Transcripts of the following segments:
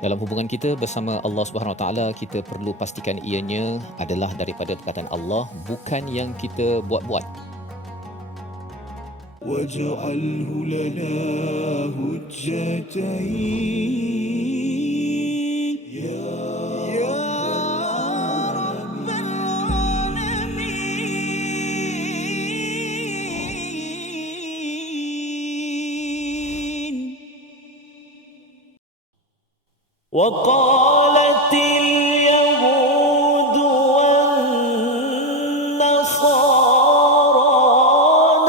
Dalam hubungan kita bersama Allah Subhanahu Wa Taala, kita perlu pastikan ianya adalah daripada perkataan Allah, bukan yang kita buat-buat. واجعله لنا هجتين يا رب العالمين. وقالت اليهود والنصارى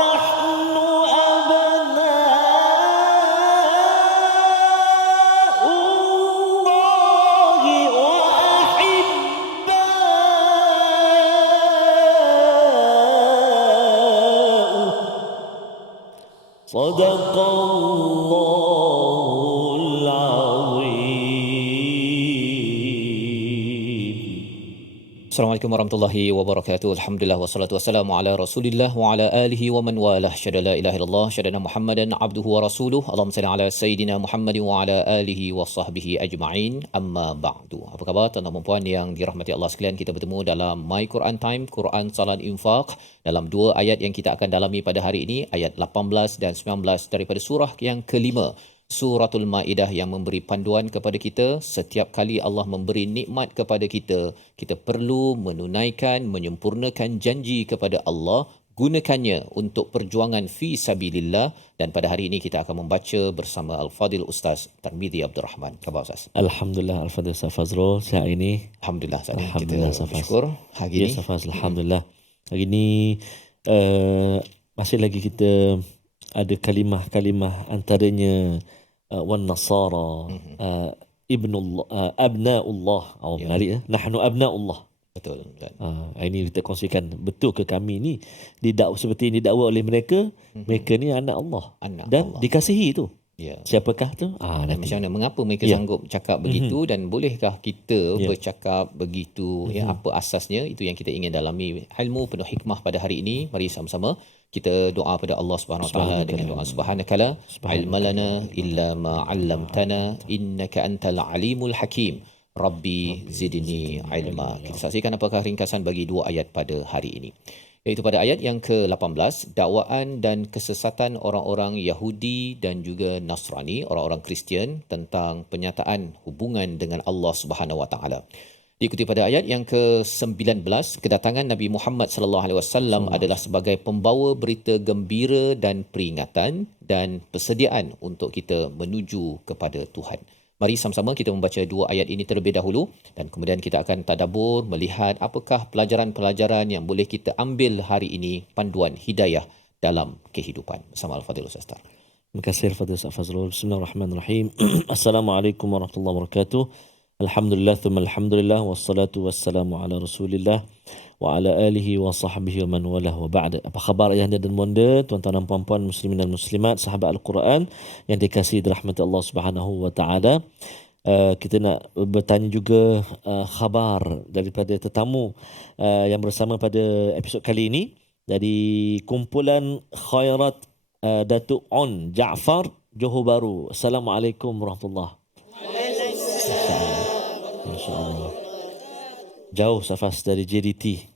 نحن أبناء الله وأحباؤه صدق الله العظيم. Assalamualaikum warahmatullahi wabarakatuh. Alhamdulillah wassalatu wassalamu ala Rasulillah wa ala alihi wa man walah. Syada la ilaha illallah, syada Muhammadan abduhu wa rasuluh. Allahumma salli ala sayidina Muhammadin wa ala alihi wa sahbihi ajma'in. Amma ba'du. Apa khabar tuan-tuan dan puan yang dirahmati Allah sekalian? Kita bertemu dalam My Quran Time, Quran Salat Infaq, dalam dua ayat yang kita akan dalami pada hari ini, ayat 18 dan 19 daripada surah yang kelima, Suratul Maidah, yang memberi panduan kepada kita. Setiap kali Allah memberi nikmat kepada kita, kita perlu menunaikan, menyempurnakan janji kepada Allah, gunakannya untuk perjuangan fi sabilillah. Dan pada hari ini kita akan membaca bersama Al-Fadil Ustaz Tarmizi Abdul Rahman. Khabar Ustaz? Alhamdulillah, Al-Fadhil Ustaz Fazrul. Sihat hari ini? Alhamdulillah Ustaz. Alhamdulillah, Kita Safaz. bersyukur hari Ya, ini. Safaz. Alhamdulillah. Hari ini masih lagi kita ada kalimah-kalimah antaranya wan nasara ibnullah abnaullah. Ya. Menarik ya. Nahnu abnaullah. Betul. Dan Ini kita kongsikan, betul ke kami ni seperti ini didakwa oleh mereka, mereka ni anak Allah anak dan Allah. dikasihi tu. Ya. Siapakah tu? Dan Nanti. macam mana, mengapa mereka Ya. sanggup cakap begitu, dan bolehkah kita Ya. bercakap begitu? Ya, apa asasnya? Itu yang kita ingin dalami, ilmu penuh hikmah pada hari ini. Mari sama-sama kita doa pada Allah Subhanahu Wa Taala dengan doa subhanakala ilmalana illa ma 'allamtana innaka antal alimul hakim. Rabbi zidni ilma. Kita saksikan apakah ringkasan bagi dua ayat pada hari ini. Iaitu pada ayat yang ke-18, dakwaan dan kesesatan orang-orang Yahudi dan juga Nasrani, orang-orang Kristian, tentang penyataan hubungan dengan Allah Subhanahu Wa Taala. Diikuti pada ayat yang ke-19, kedatangan Nabi Muhammad sallallahu alaihi wasallam adalah sebagai pembawa berita gembira dan peringatan dan persediaan untuk kita menuju kepada Tuhan. Mari sama-sama kita membaca dua ayat ini terlebih dahulu, dan kemudian kita akan tadabbur melihat apakah pelajaran-pelajaran yang boleh kita ambil hari ini, panduan hidayah dalam kehidupan. Bersama Al-Fadhil Ustaz Tar. Terima kasih Al-Fadhil Ustaz Fazrul. Bismillahirrahmanirrahim. Assalamualaikum warahmatullahi wabarakatuh. Alhamdulillah thumma alhamdulillah wassalatu wassalamu ala Rasulillah wa ala alihi wa sahbihi wa man walah wa ba'd. Apa khabar ayahanda dan bonda, tuan-tuan dan puan-puan muslimin dan muslimat, sahabat Al-Quran yang dikasihi dirahmati Allah Subhanahu wa taala. Kita nak bertanya juga khabar daripada tetamu yang bersama pada episod kali ini dari kumpulan Khairat Datuk On Jaafar, Johor Bahru. Assalamualaikum warahmatullahi. Masya-Allah. Jauh Safas dari JDT.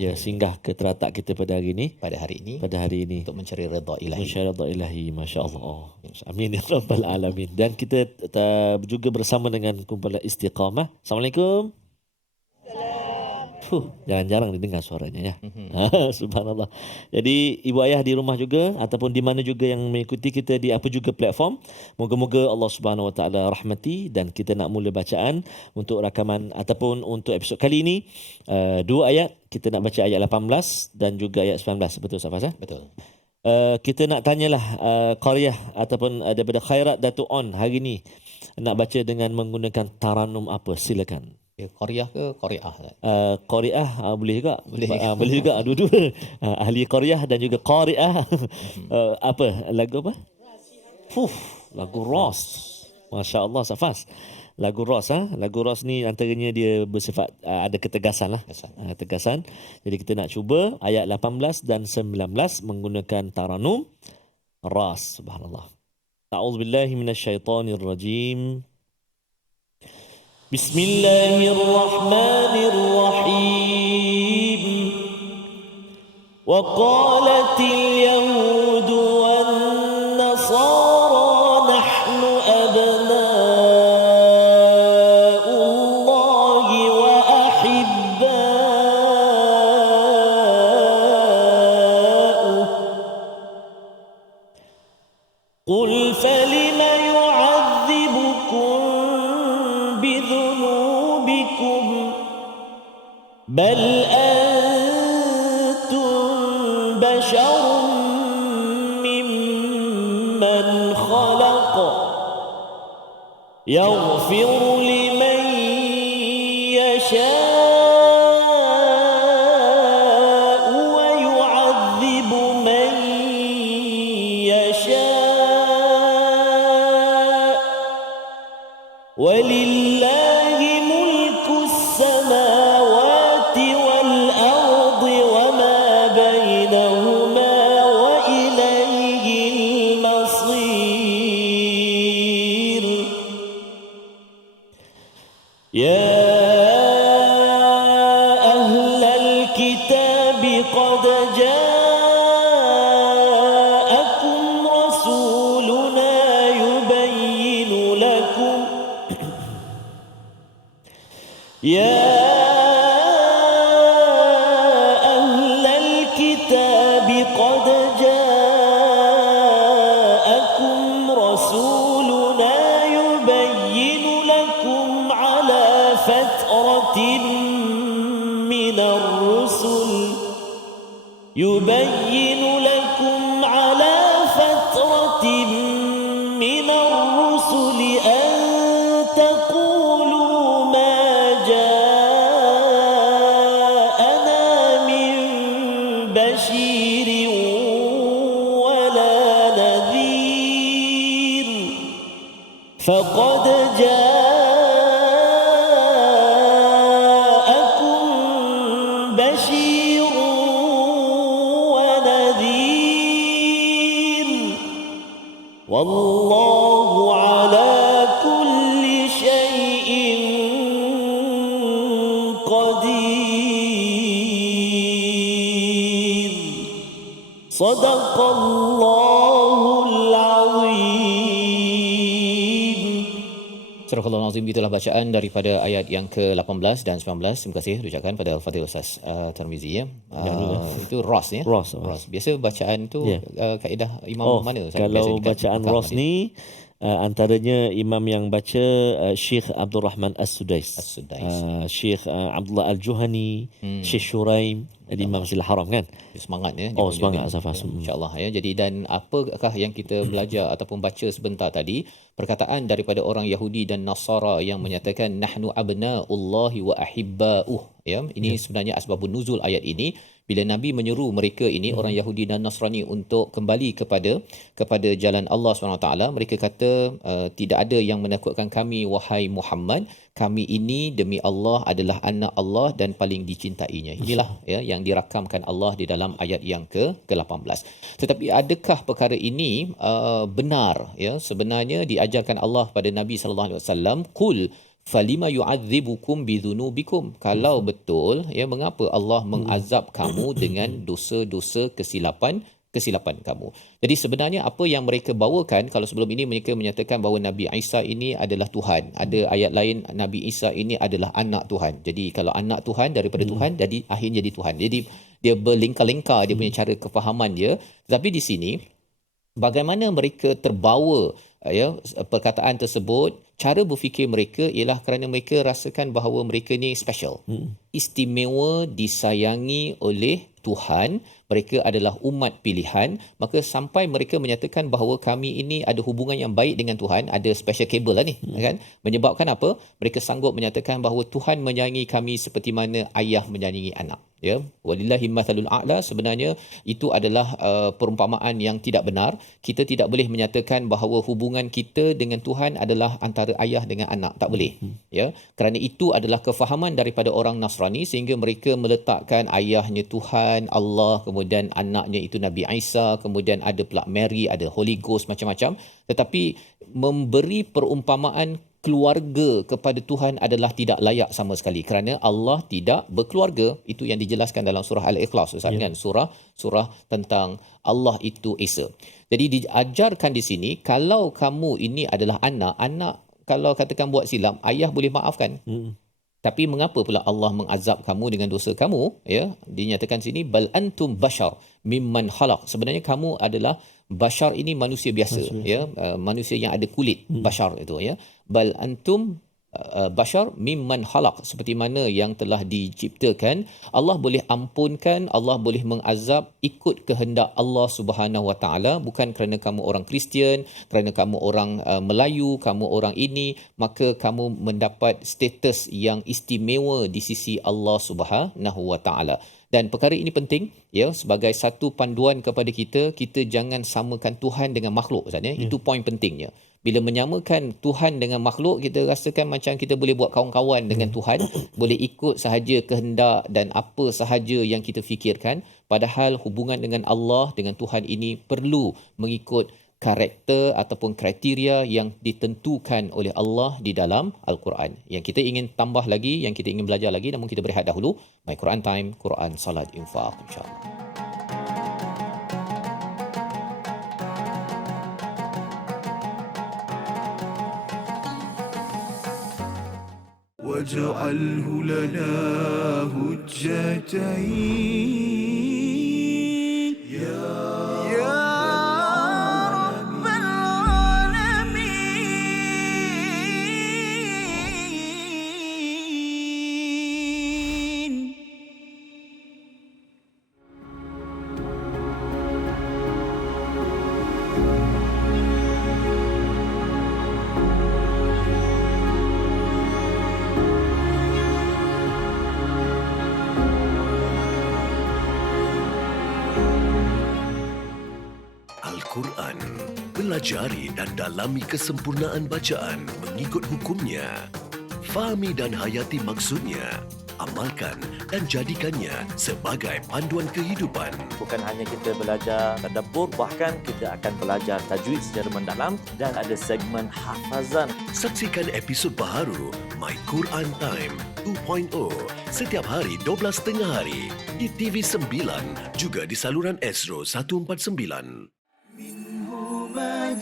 Ya, singgah ke teratak kita pada hari ini. Pada hari ini untuk mencari redha ilahi. Insya-Allah ilahi, masya-Allah. Amin ya rabbal alamin. Dan kita juga bersama dengan kumpulan Istiqamah. Assalamualaikum. Jarang-jarang didengar suaranya ya. Subhanallah. Jadi ibu ayah di rumah juga ataupun di mana juga yang mengikuti kita di apa juga platform, moga-moga Allah Subhanahu Wa Taala rahmati. Dan kita nak mula bacaan untuk rakaman ataupun untuk episod kali ini. Dua ayat, kita nak baca ayat 18 dan juga ayat 19. Betul Safas? Betul. Kita nak tanyalah Qaryah ataupun daripada Khairat Datuk On hari ni nak baca dengan menggunakan taranum apa? Silakan. Ya, Qaryah ke Qari'ah? Qari'ah boleh juga. Boleh. Boleh juga dua-dua. Ahli Qaryah dan juga Qari'ah. Apa? Lagu apa? Lagu Ros. Masya-Allah Safas. Lagu Ros Lagu Ros ni antaranya dia bersifat ada ketegasan lah. Tegasan. Jadi kita nak cuba ayat 18 dan 19 menggunakan taranum Ras. Subhanallah. A'udzubillahi minasyaitonirrajim. Bismillahirrahmanirrahim. وقالت اليهود والنصارى نحن أبناء الله وأحباؤه قل فلم يعذبكم بذنوبكم بل بشر ممن خلق يغفر لمن يشاء ويعذب من يشاء ولله ملك السماوات والأرض وما بينهما وإليه المصير يا أهل الكتاب قد جاءكم رسولنا يبين لكم يا أهل الكتاب قد جاءكم رسولنا يبين لكم على فترة من الرسل يبين لكم على فترة من الرسل أن تقولوا ما جاءنا من بشير ولا نذير فقد جاءكم بشير ونذير والله على كل شيء قدير صدق الله العظيم. Surah Al-Azim, itulah bacaan daripada ayat yang ke-18 dan 19. Terima kasih ucapkan pada Al-Fadhil Ustaz Tarmizi ya. Itu Ros ya. Ros. Biasa bacaan tu kaedah imam mana Ustaz? Kalau Biasa bacaan dekat Ros ni antaranya imam yang baca Syekh Abdul Rahman As-Sudais, Syekh Abdullah Al-Juhani, Syekh Shuraim di Imam Masjidil Haram kan. Semangat ya. Semangat Safas. InsyaAllah ya. Jadi dan apakah yang kita belajar ataupun baca sebentar tadi, perkataan daripada orang Yahudi dan Nasara yang menyatakan nahnu abna'ullahi wa ahibba'uh ya. Ini sebenarnya asbabun nuzul ayat ini. Bila Nabi menyeru mereka ini orang Yahudi dan Nasrani untuk kembali kepada jalan Allah SWT, mereka kata tidak ada yang menakutkan kami wahai Muhammad, kami ini demi Allah adalah anak Allah dan paling dicintainya. Inilah ya yang dirakamkan Allah di dalam ayat yang ke-18. Tetapi adakah perkara ini benar ya? Sebenarnya diajarkan Allah pada Nabi sallallahu alaihi wasallam, qul falima yu'adzibukum bidzunubikum. Kalau betul ya, mengapa Allah mengazab kamu dengan dosa-dosa kesilapan kamu. Jadi sebenarnya apa yang mereka bawakan, kalau sebelum ini mereka menyatakan bahawa Nabi Isa ini adalah Tuhan. Ada ayat lain Nabi Isa ini adalah anak Tuhan. Jadi kalau anak Tuhan daripada Tuhan, jadi akhirnya jadi Tuhan. Jadi dia berlingkar-lingkar dia punya cara kefahaman dia. Tetapi di sini bagaimana mereka terbawa ya perkataan tersebut, cara berfikir mereka ialah kerana mereka rasakan bahawa mereka ni special, istimewa, disayangi oleh Tuhan, mereka adalah umat pilihan, maka sampai mereka menyatakan bahawa kami ini ada hubungan yang baik dengan Tuhan, ada special cable lah ni kan, menyebabkan apa, mereka sanggup menyatakan bahawa Tuhan menyayangi kami seperti mana ayah menyayangi anak ya. Walillahi mathalul a'la, sebenarnya itu adalah perumpamaan yang tidak benar. Kita tidak boleh menyatakan bahawa hubungan kita dengan Tuhan adalah antara ayah dengan anak, tak boleh ya, kerana itu adalah kefahaman daripada orang Nasrani, sehingga mereka meletakkan ayahnya Tuhan Allah, kemudian anaknya itu Nabi Isa, kemudian ada pula Mary, ada Holy Ghost, macam-macam. Tetapi memberi perumpamaan keluarga kepada Tuhan adalah tidak layak sama sekali kerana Allah tidak berkeluarga. Itu yang dijelaskan dalam surah Al-Ikhlas Ustaz kan, surah tentang Allah itu Esa. Jadi diajarkan di sini kalau kamu ini adalah anak kalau katakan buat silap, ayah boleh maafkan. Tapi mengapa pula Allah mengazab kamu dengan dosa kamu? Ya, dinyatakan sini bal antum bashar mimman khalaq. Sebenarnya kamu adalah bashar, ini manusia biasa, ya, manusia yang ada kulit, bashar itu ya. Bal antum bashar mimman khalaq, seperti mana yang telah diciptakan. Allah boleh ampunkan, Allah boleh mengazab ikut kehendak Allah Subhanahu Wa Taala, bukan kerana kamu orang Kristian, kerana kamu orang Melayu, kamu orang ini, maka kamu mendapat status yang istimewa di sisi Allah Subhanahu Wa Taala. Dan perkara ini penting ya, sebagai satu panduan kepada kita jangan samakan Tuhan dengan makhluk Ustaz ya. Itu poin pentingnya. Bila menyamakan Tuhan dengan makhluk, kita rasakan macam kita boleh buat kawan-kawan dengan Tuhan, boleh ikut sahaja kehendak dan apa sahaja yang kita fikirkan, padahal hubungan dengan Allah, dengan Tuhan ini perlu mengikut karakter ataupun kriteria yang ditentukan oleh Allah di dalam Al-Quran. Yang kita ingin tambah lagi, yang kita ingin belajar lagi, namun kita berehat dahulu. My Quran Time, Quran, Salat, Infaq, insyaAllah. واجعله لنا هجتين يا رب العالمين. Al-Quran. Pelajari dan dalami kesempurnaan bacaan mengikut hukumnya. Fahami dan hayati maksudnya. Amalkan dan jadikannya sebagai panduan kehidupan. Bukan hanya kita belajar tadabbur, bahkan kita akan belajar tajwid secara mendalam dan ada segmen hafazan. Saksikan episod baharu My Quran Time 2.0 setiap hari 12.30 hari di TV9 juga di saluran Astro 149.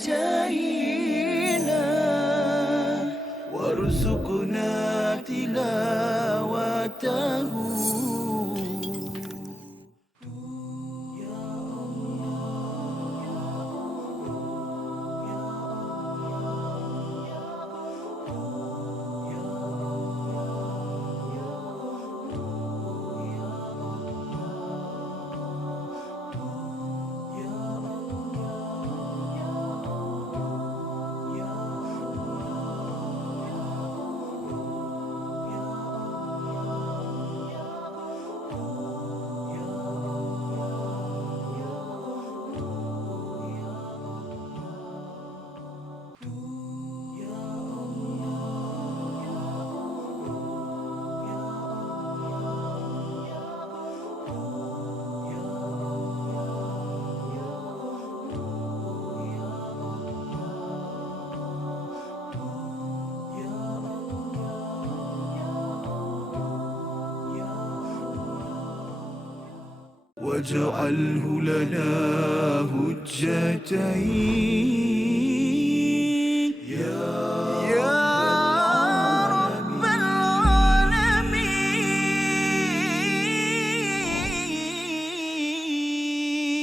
جاهنا وارزقنا تلاوته. واجعله لنا هجتين يا رب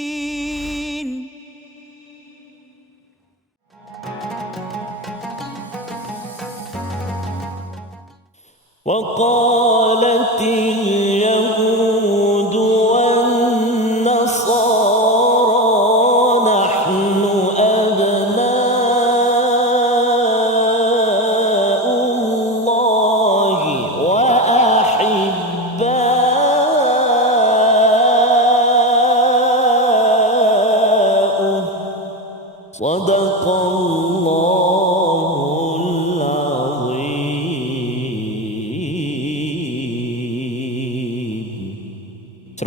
العالمين. وقالت اليهود والنصارى نحن أبناء الله وأحباؤه صدق الله العظيم.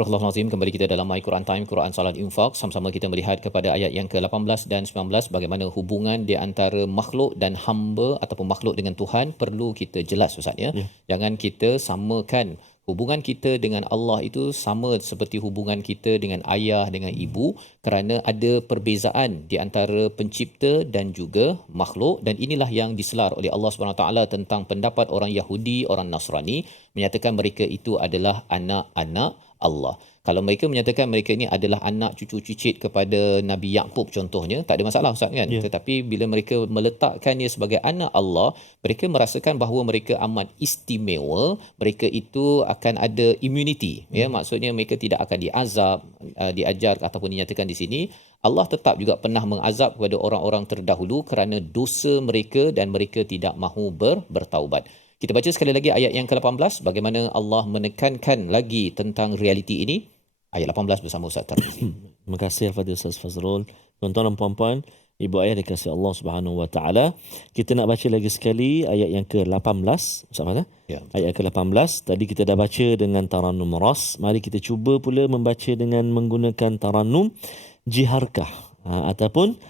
Surah Al-Azim, kembali kita dalam My Quran Time, Quran Salat Infak. Sama-sama kita melihat kepada ayat yang ke-18 dan 19, bagaimana hubungan di antara makhluk dan hamba ataupun makhluk dengan Tuhan perlu kita jelas, Ustaz ya. Jangan kita samakan hubungan kita dengan Allah itu sama seperti hubungan kita dengan ayah, dengan ibu, kerana ada perbezaan di antara pencipta dan juga makhluk, dan inilah yang diselar oleh Allah SWT tentang pendapat orang Yahudi, orang Nasrani, menyatakan mereka itu adalah anak-anak Allah. Kalau mereka menyatakan mereka ini adalah anak cucu cicit kepada Nabi Yaqub contohnya, tak ada masalah Ustaz kan. Tetapi bila mereka meletakkannya sebagai anak Allah, mereka merasakan bahawa mereka amat istimewa, mereka itu akan ada immunity ya, maksudnya mereka tidak akan diazab, diajar ataupun dinyatakan di sini Allah tetap juga pernah mengazab kepada orang-orang terdahulu kerana dosa mereka dan mereka tidak mahu bertaubat. Kita baca sekali lagi ayat yang ke-18, bagaimana Allah menekankan lagi tentang realiti ini. Ayat 18 bersama Ustaz Tarmizi. Terima kasih Al-Fadhil Ustaz Fazrul. Tuan-tuan dan puan-puan, ibu ayah dikasihi Allah Subhanahu Wa Taala. Kita nak baca lagi sekali ayat yang ke-18. Ustaz mana? Ya. Ayat ke-18. Tadi kita dah baca dengan tarannum ras. Mari kita cuba pula membaca dengan menggunakan tarannum jiharkah ataupun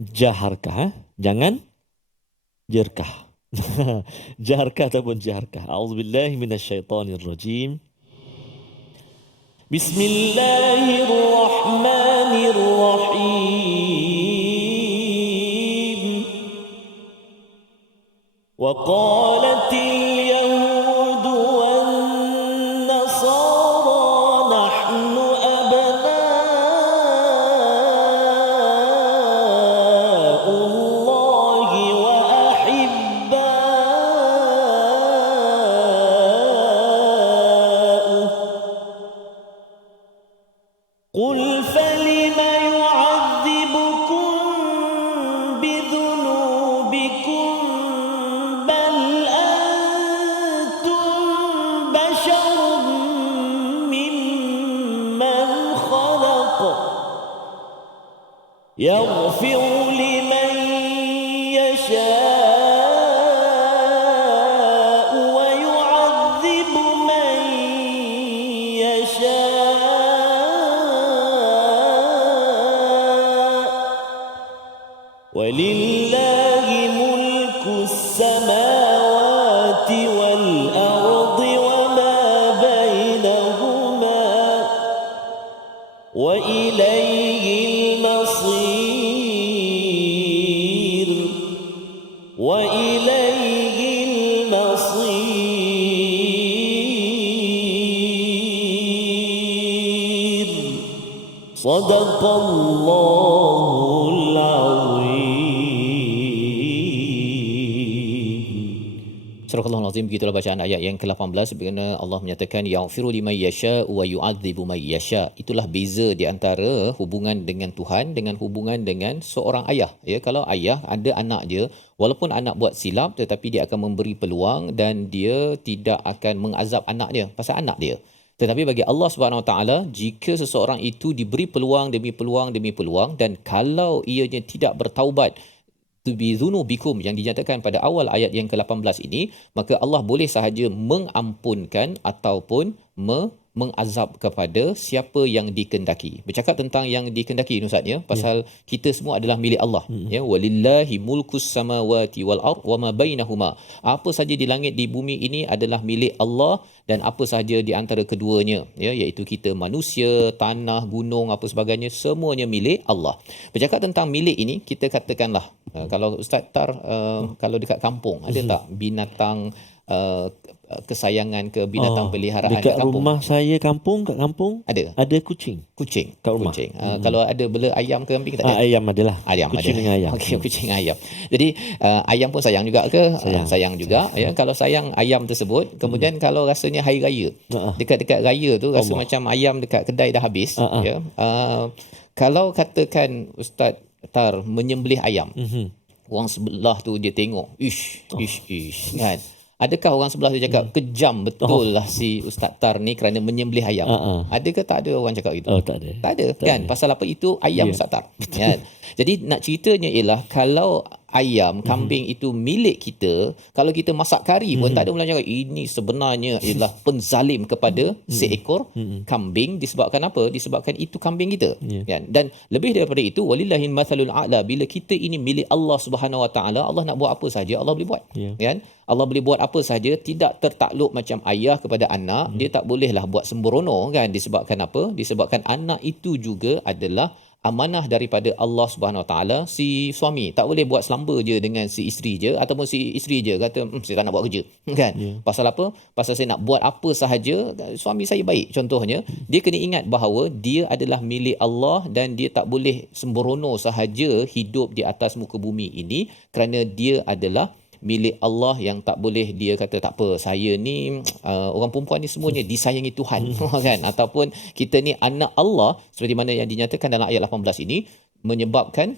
jaharkah. Jangan jerkah. Jaharkah ataupun jaharkah. A'udzubillahi minasyaitonirrajim. Bismillahirrahmanirrahim. Wa qalatil yahudu wan nasara nahnu abna'ullahi wa ahibba'uh. قل فلم يعذبكم بذنوبكم بل أنتم بشر ممن خلق يغفر لمن يشاء ويعذب من يشاء ولله ملك السماوات والأرض وما بينهما وإليه المصير وإليه المصير صدق الله العظيم. Surah Al-Azim, begitulah bacaan ayat yang ke-18, bagaimana Allah menyatakan yaghfiru liman yasha wa yu'adzibu man yasha. Itulah beza di antara hubungan dengan Tuhan dengan hubungan dengan seorang ayah ya. Kalau ayah ada anak dia, walaupun anak buat silap tetapi dia akan memberi peluang dan dia tidak akan mengazab anak dia pasal anak dia. Tetapi bagi Allah Subhanahu Wa Taala, jika seseorang itu diberi peluang demi peluang demi peluang, dan kalau ianya tidak bertaubat bi dzunubikum yang dinyatakan pada awal ayat yang ke-18 ini, maka Allah boleh sahaja mengampunkan ataupun mengazab kepada siapa yang dikehendaki. Bercakap tentang yang dikehendaki Ustaz ya, pasal kita semua adalah milik Allah ya. Walillahi mulkus samawati wal ard wa ma bainahuma. Apa saja di langit di bumi ini adalah milik Allah, dan apa sahaja di antara keduanya ya, iaitu kita manusia, tanah, gunung, apa sebagainya, semuanya milik Allah. Bercakap tentang milik ini, kita katakanlah kalau Ustaz Tar kalau dekat kampung ada tak binatang kesayangan ke binatang peliharaan dekat kampung? rumah saya kat kampung Ada kucing kat rumah. Kucing. Kalau ada bela ayam ke kambing tak ada? Ayam adalah Ayam kucing ada. dengan ayam. Okey, kucing ayam. Jadi ayam pun sayang juga ke? Sayang juga ya. Kalau sayang ayam tersebut, kemudian kalau rasanya hari raya, dekat-dekat raya tu rasa macam ayam dekat kedai dah habis ya. Kalau katakan Ustaz Tar menyembelih ayam, orang sebelah tu dia tengok, ish kan. Adakah orang sebelah tu cakap kejam betul lah si Ustaz Tar ni kerana menyembelih ayam? Adakah tak ada orang cakap gitu? Tak ada. Tak ada kan? Pasal apa? Itu ayam Ustaz Tar. Kan? Jadi nak ceritanya ialah kalau ayam, kambing itu milik kita, kalau kita masak kari pun tak ada orang cakap ini sebenarnya ialah penzalim kepada seekor kambing. Disebabkan apa? Disebabkan itu kambing kita. Kan? Dan lebih daripada itu, walillahil mathalul a'la, bila kita ini milik Allah Subhanahu Wa Taala, Allah nak buat apa saja Allah boleh buat. Kan? Allah boleh buat apa saja, tidak tertakluk macam ayah kepada anak. Dia tak bolehlah buat sembrono, kan? Disebabkan apa? Disebabkan anak itu juga adalah amanah daripada Allah Subhanahu Wa Taala. Si suami tak boleh buat selamba je dengan si isteri je, ataupun si isteri je kata saya tak nak buat kerja, kan? Pasal apa? Pasal saya nak buat apa sahaja, suami saya baik contohnya. Dia kena ingat bahawa dia adalah milik Allah dan dia tak boleh sembrono sahaja hidup di atas muka bumi ini, kerana dia adalah milik Allah yang tak boleh dia kata tak apa, saya ni orang perempuan ni semuanya disayangi Tuhan kan, ataupun kita ni anak Allah, seperti mana yang dinyatakan dalam ayat 18 ini, menyebabkan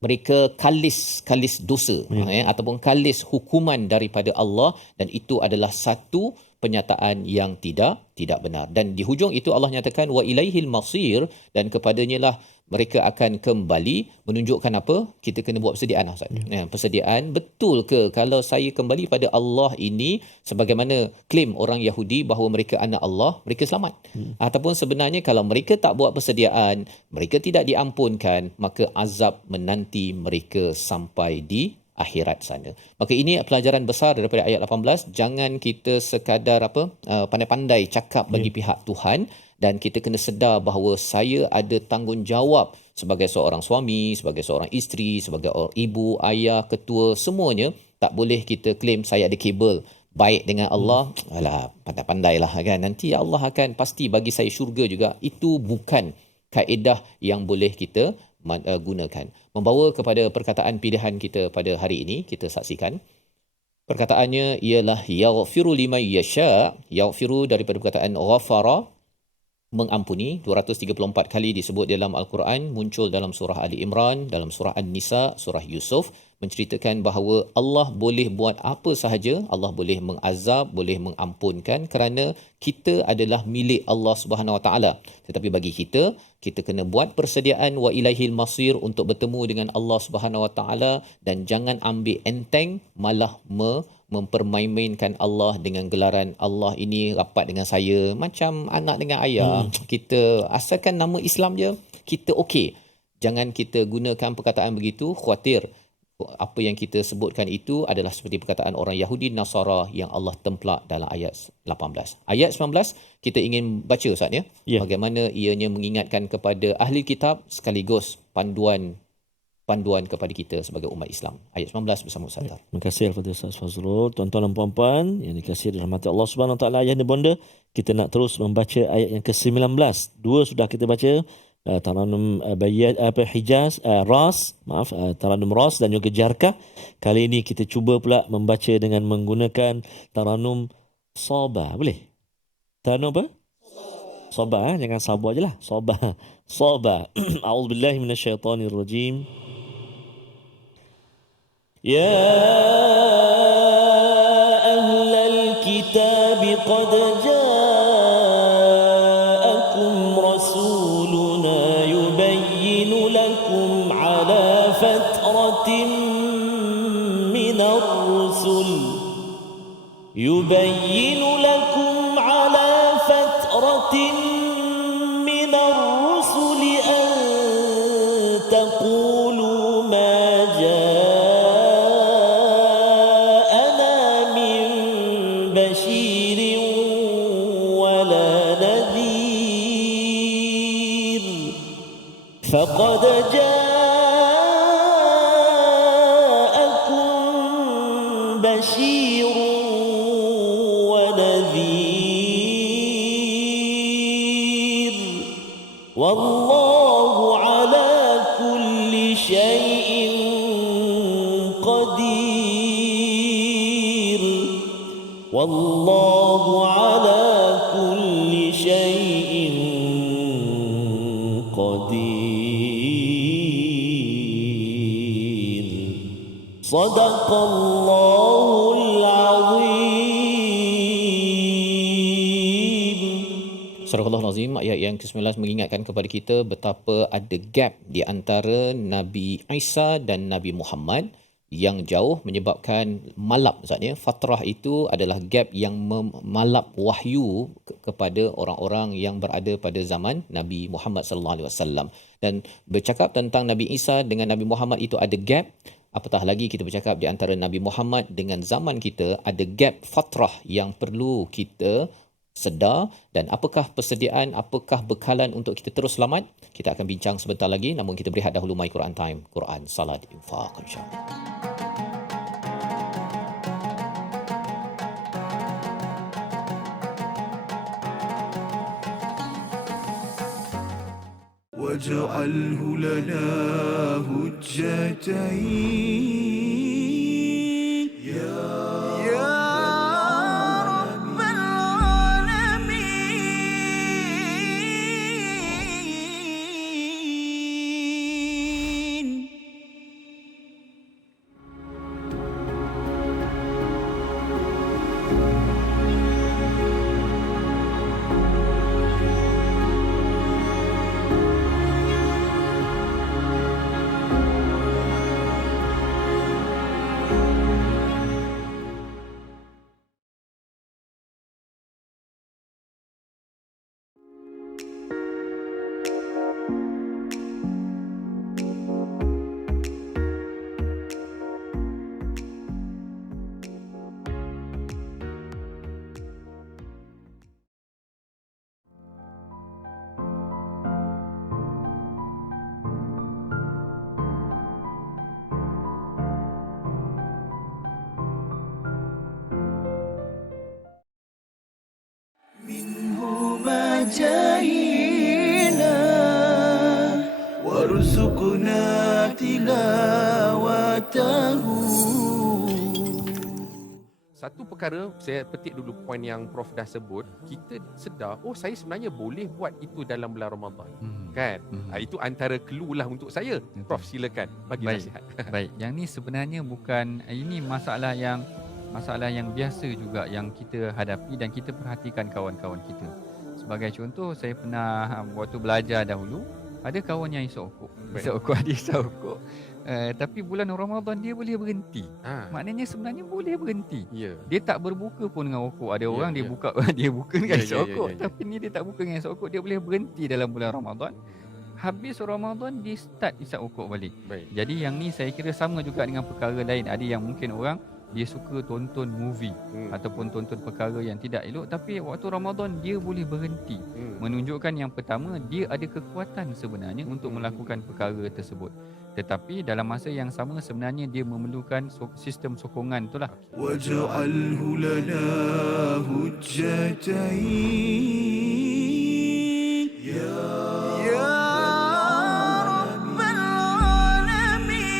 mereka kalis dosa ataupun kalis hukuman daripada Allah, dan itu adalah satu penyataan yang tidak benar. Dan di hujung itu Allah nyatakan wa ilaihil masir, dan kepadanya lah mereka akan kembali, menunjukkan apa? Kita kena buat persediaan, Ustaz. Persediaan, betul ke kalau saya kembali pada Allah ini sebagaimana klaim orang Yahudi bahawa mereka anak Allah, mereka selamat? Ataupun sebenarnya kalau mereka tak buat persediaan, mereka tidak diampunkan, maka azab menanti mereka sampai di akhirat sana. Maka ini pelajaran besar daripada ayat 18. Jangan kita sekadar pandai-pandai cakap bagi pihak Tuhan, dan kita kena sedar bahawa saya ada tanggungjawab sebagai seorang suami, sebagai seorang isteri, sebagai orang ibu, ayah, ketua, semuanya. Tak boleh kita claim saya ada kabel baik dengan Allah. Alah, pandai-pandailah kan. Nanti Allah akan pasti bagi saya syurga juga. Itu bukan kaedah yang boleh kita gunakan. Membawa kepada perkataan pilihan kita pada hari ini, kita saksikan. Perkataannya ialah yaghfiru liman yasha. Yaghfiru daripada perkataan ghafara, mengampuni. 234 kali disebut dalam Al-Quran, muncul dalam surah Ali Imran, dalam surah An-Nisa, surah Yusuf, menceritakan bahawa Allah boleh buat apa sahaja. Allah boleh mengazab, boleh mengampunkan, kerana kita adalah milik Allah Subhanahu Wa Taala. Tetapi bagi kita kena buat persediaan wa ilaihil masir untuk bertemu dengan Allah Subhanahu Wa Taala, dan jangan ambil enteng, malah mempermain-mainkan Allah dengan gelaran Allah ini rapat dengan saya macam anak dengan ayah. Kita asalkan nama Islam je, kita okey. Jangan kita gunakan perkataan begitu, khawatir apa yang kita sebutkan itu adalah seperti perkataan orang Yahudi Nasara yang Allah templak dalam ayat 18. Ayat 19 kita ingin baca, Ustaz ya. Bagaimana ianya mengingatkan kepada ahli kitab sekaligus panduan kepada kita sebagai umat Islam. Ayat 19 bersama Ustaz. Terima kasih kepada Ustaz Fazrul. Tuan-tuan dan puan-puan yang dikasihi dirahmati Allah Subhanahu Wa Taala, ayah dan bonda, kita nak terus membaca ayat yang ke-19. Dua sudah kita baca, Taranum Bayat Hijaz Taranum Ras dan juga Jarkah. Kali ini kita cuba pula membaca dengan menggunakan Taranum Sabah. Boleh? Taranum apa? Sabah, jangan sabar je lah. Sabah. A'udzubillahi minasyaitonirrajim. يا أهل الكتاب قد جاءكم رسولنا يبين لكم على فترة من الرسل أن تقولوا ما جاءنا من بشير ولا نذير فقد جاءكم بشير ونذير والله على كل شيء قدير والله على كل شيء قدير صدق الله العظيم. Surah Al-Azim ayat yang ke-19 mengingatkan kepada kita betapa ada gap di antara Nabi Isa dan Nabi Muhammad. yang jauh menyebabkan malap Ustaz ya. Fatrah itu adalah gap yang memalap wahyu kepada orang-orang yang berada pada zaman Nabi Muhammad sallallahu alaihi wasallam. Dan bercakap tentang Nabi Isa dengan Nabi Muhammad itu ada gap, apatah lagi kita bercakap di antara Nabi Muhammad dengan zaman kita ada gap fatrah yang perlu kita sedar. Dan apakah persediaan, apakah bekalan untuk kita terus selamat, kita akan bincang sebentar lagi. Namun kita berehat dahulu My Quran Time, Quran, Salat, Infaq, insya-Allah. واجعله لنا هجتين يا رب العالمين. منهما جاهينا وارزقنا تلاوته. Satu perkara, saya petik dulu poin yang Prof dah sebut, kita sedar, oh saya sebenarnya boleh buat itu dalam bulan Ramadan. Kan? Itu antara clue lah untuk saya. Prof silakan bagi nasihat. Baik, yang ni sebenarnya bukan, ini masalah yang biasa juga yang kita hadapi dan kita perhatikan kawan-kawan kita. Sebagai contoh, saya pernah waktu belajar dahulu, ada kawan yang isap rokok. Dia isap rokok. Tapi bulan Ramadan dia boleh berhenti. Maknanya sebenarnya boleh berhenti. Dia tak berbuka pun dengan rokok. Ada orang dia buka dengan isap rokok. Tapi ni dia tak buka dengan isap rokok. Dia boleh berhenti dalam bulan Ramadan. Habis Ramadan dia start isap rokok balik. Jadi yang ni saya kira sama juga dengan perkara lain. Ada yang mungkin orang dia suka tonton movie ataupun tonton perkara yang tidak elok, tapi waktu Ramadan dia boleh berhenti. Menunjukkan yang pertama, dia ada kekuatan sebenarnya untuk melakukan perkara tersebut. Tetapi dalam masa yang sama sebenarnya dia memerlukan sistem sokongan itulah. واجعله لنا هجتين يا رب العالمين.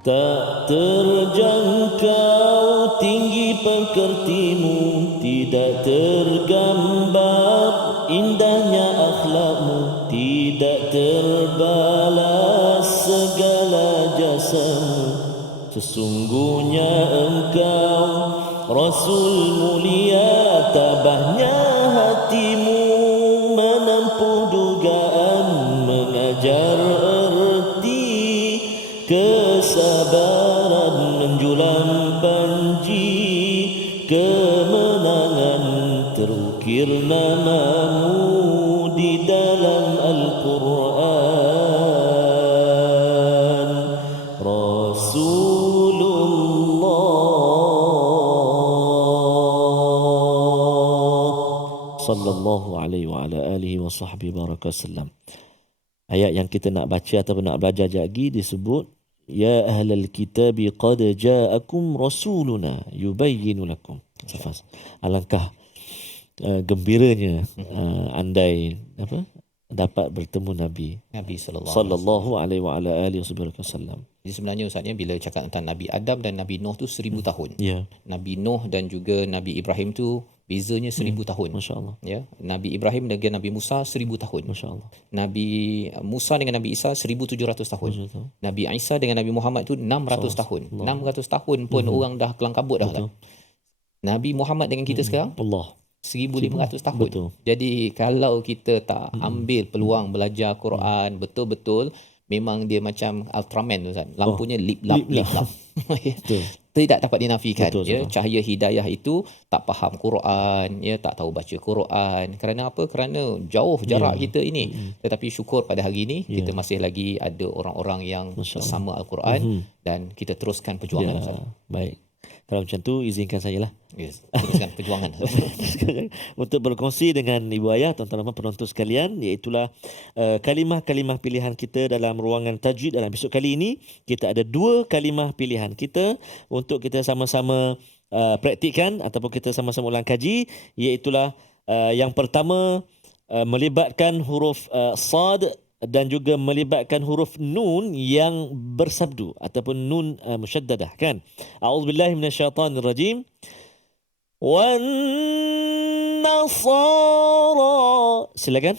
Tak terjangkau tinggi pekertimu, tidak tergambar indahnya akhlakmu, tidak terbalas segala jasamu. Sesungguhnya engkau Rasul mulia, tabahnya hatimu menempuh dugaan, mengajar erti kesabaran, menjulang panji kemenangan, terukir namamu di dalam Al-Quran. Rasulullah sallallahu alaihi wa ala alihi wa sahbihi baraka sallam. Ayat yang kita nak baca ataupun nak belajar lagi disebut, Ya ahlal kitabi qad ja'akum rasuluna yubayyinu lakum. Alangkah gembiranya andai dapat bertemu Nabi sallallahu alaihi wa ala alihi wasallam. Jadi sebenarnya Ustaznya bila cakap tentang Nabi Adam dan Nabi Nuh tu 1000 tahun. Ya. Nabi Nuh dan juga Nabi Ibrahim tu bezanya 1000 tahun. Masya-Allah. Ya, Nabi Ibrahim dengan Nabi Musa 1000 tahun. Masya-Allah. Nabi Musa dengan Nabi Isa 1700 tahun. Nabi Isa dengan Nabi Muhammad tu 600 tahun. 600 tahun pun orang dah kelang kabut dah. Nabi Muhammad dengan kita sekarang Allah. 1500 tahun. Betul. Jadi kalau kita tak ambil peluang belajar Quran betul-betul, memang dia macam Ultraman tu Ustaz. Lampunya lip-lap. Betul. Tidak dapat dinafikan. Betul, Ya, betul. cahaya hidayah itu tak faham Quran, ya, tak tahu baca Quran. Kerana apa? Kerana jauh jarak kita ini. Tetapi syukur pada hari ini kita masih lagi ada orang-orang yang Masya Allah. bersama Al-Quran dan kita teruskan perjuangan Ustaz. Baik. Kalau macam tu, izinkan saya lah. Yes, teruskan perjuangan. Untuk berkongsi dengan Ibu Ayah, tuan-tuan dan penonton sekalian, iaitulah kalimah-kalimah pilihan kita dalam ruangan tajwid dalam episod kali ini. Kita ada 2 kalimah pilihan kita untuk kita sama-sama praktikkan ataupun kita sama-sama ulang kaji, iaitulah yang pertama melibatkan huruf sad dan juga melibatkan huruf nun yang bersabdu ataupun nun musyaddadah, kan. A'udzubillahi minasyaitanirrajim. Wan nasara. Silakan.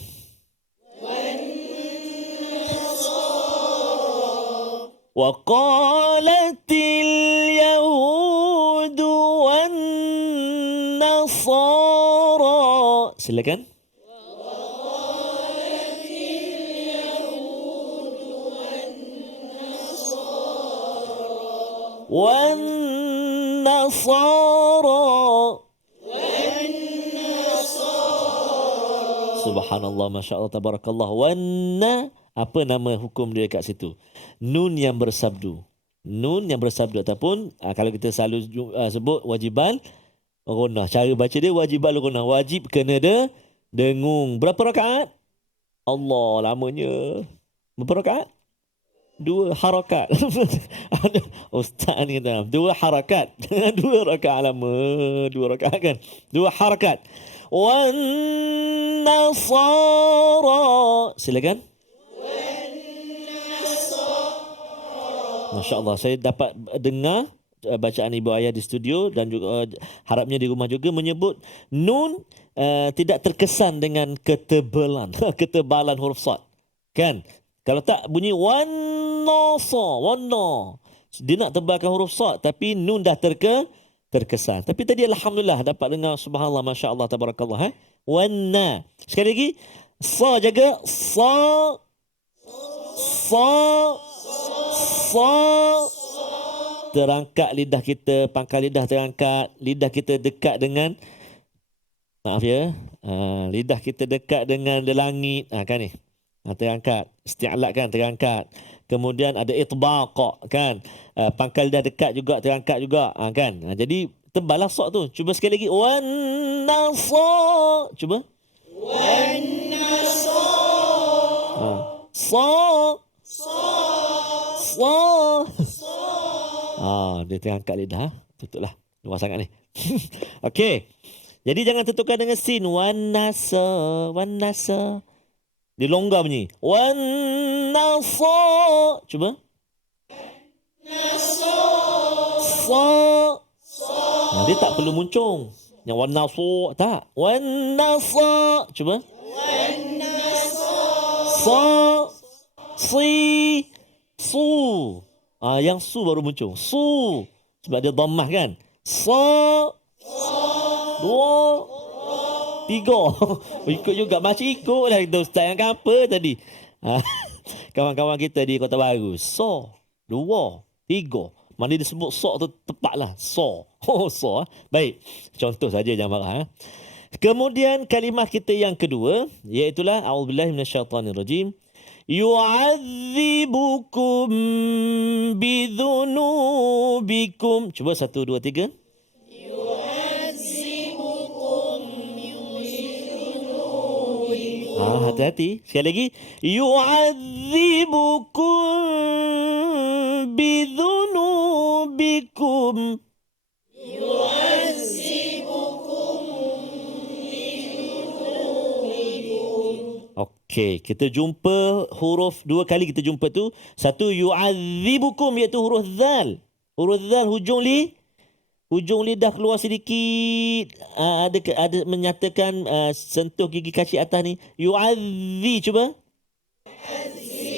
Wa qalatil yahudu wan nasara. Silakan. والنصارى Subhanallah, Masya Allah, Tabarakallah. Wanna, apa nama hukum dia kat situ? Nun yang bersabdu. Nun yang bersabdu ataupun kalau kita selalu sebut wajibal gunah. Cara baca dia wajibal gunah. Wajib kena dengung. Berapa rakaat? Allah, lamanya. Berapa rakaat? 2 harakat. Ustaz ni kata 2 harakat. 2 rakaat lama. 2 rakaat kan. 2 harakat. Wan nasara. Silakan. Masya Allah, saya dapat dengar bacaan Ibu Ayah di studio dan juga harapnya di rumah juga menyebut nun tidak terkesan dengan ketebalan huruf sad, kan. Kalau tak bunyi wan-nasa, wan-na. Dia nak tebalkan huruf sad tapi nun dah terkesan. Tapi tadi alhamdulillah dapat dengar, subhanallah, masya-Allah, tabarakallah, wan-na. Sekali lagi, sa jaga, sa terangkat lidah kita, pangkal lidah terangkat, lidah kita dekat dengan, maaf ya, lidah kita dekat dengan langit, kan ni. Terangkat, isti'la kan, terangkat. Kemudian ada itbaq kan, pangkal dah dekat juga, terangkat juga, kan. Jadi tebalah sok tu. Cuba sekali lagi, wan nasa. Cuba wan nasa. Dia terangkat lidah. Tutuplah, luas sangat ni. Okey. Jadi jangan tutupkan dengan sin. Wan nasa, wan nasa. Dia longgar bunyi. Wan nasa. Cuba. Nasa. Sa. Dia tak perlu muncung. Yang wan nasa tak. Wan nasa. Cuba. Wan nasa. Sa. Si. Su. Yang su baru muncul. Su. Sebab dia dhammah kan. Sa. Dua. 3. Ikut juga. Macam ikut lah kita ustaz yang apa tadi. Kawan-kawan kita di Kota Baru. So. 2. 3. Mana dia sebut so tu tepat lah. So. So. Baik. Contoh saja, jangan marah. Kemudian kalimah kita yang kedua, iaitulah a'udzubillahi minasyaitanirrajim. Yu'adzibukum bidhunubikum. Cuba 1, 2, 3. Hati-hati. Sekali lagi. Yu'adzibukum bidhunubikum. Okey, kita jumpa huruf 2 kali kita jumpa tu. 1 yu'adzibukum, iaitu huruf zal. Huruf zal hujung lidah keluar sedikit. Ada menyatakan sentuh gigi kaki atas ni. Yu'adzi, cuba.